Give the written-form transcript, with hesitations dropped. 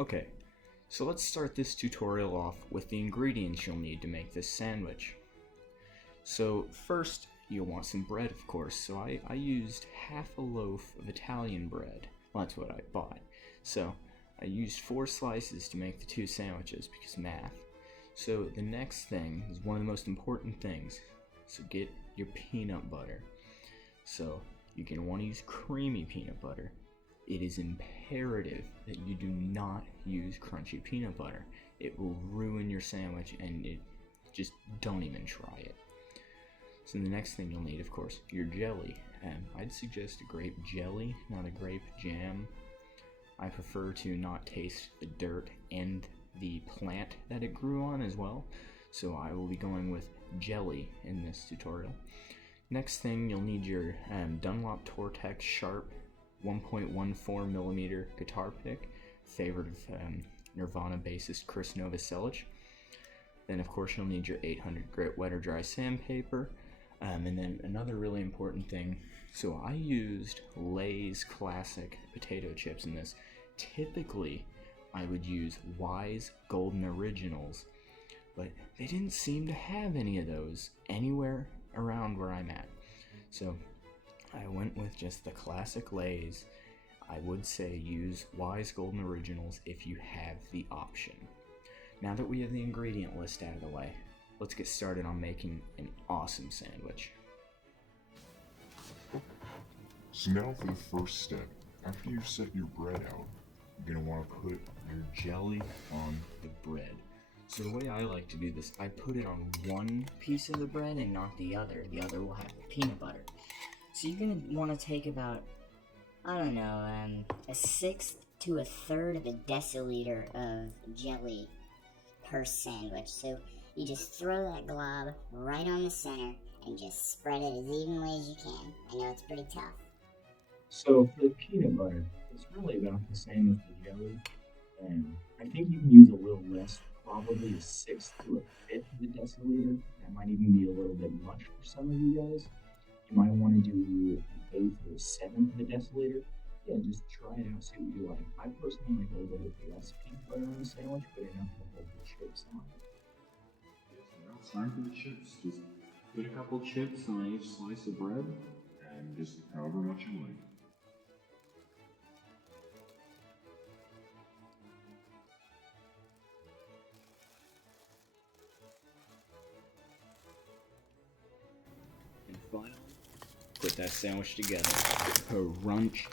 Okay, so let's start this tutorial off with the ingredients you'll need to make this sandwich. So first, you'll want some bread, of course. So I used half a loaf of Italian bread. Well, that's what I bought. So I used 4 slices to make the 2 sandwiches because math. So the next thing is one of the most important things. So get your peanut butter. So you're going to want to use creamy peanut butter. It is imperative that you do not use crunchy peanut butter. It will ruin your sandwich, and just don't even try it. So the next thing you'll need, of course, your jelly. I'd suggest a grape jelly, not a grape jam. I prefer to not taste the dirt and the plant that it grew on as well. So I will be going with jelly in this tutorial. Next thing, you'll need your Dunlop Tortex Sharp 1.14 millimeter guitar pick, favorite of Nirvana bassist Chris Novoselic. Then of course you'll need your 800 grit wet or dry sandpaper, and then another really important thing. So I used Lay's classic potato chips in this. Typically I would use Wise Golden Originals, but they didn't seem to have any of those anywhere around where I'm at. So I went with just the classic Lay's. I would say use Wise Golden Originals if you have the option. Now that we have the ingredient list out of the way, let's get started on making an awesome sandwich. So now for the first step. After you set your bread out, you're going to want to put your jelly on the bread. So the way I like to do this, I put it on one piece of the bread and not the other. The other will have the peanut butter. So you're going to want to take about, I don't know, a sixth to a third of a deciliter of jelly per sandwich. So you just throw that glob right on the center and just spread it as evenly as you can. I know it's pretty tough. So for the peanut butter, it's really about the same as the jelly. And I think you can use a little less, probably a sixth to a fifth of a deciliter. That might even be a little bit much for some of you guys. You might want to do an eighth or a seventh of a deciliter. Yeah, just try it out, see what you like. I personally like a little bit less peanut butter on the sandwich, but enough to hold the chips on it. Yes, now it's time for the chips. Just put a couple chips on each slice of bread, and just however much you like. And finally, put that sandwich together. Crunch.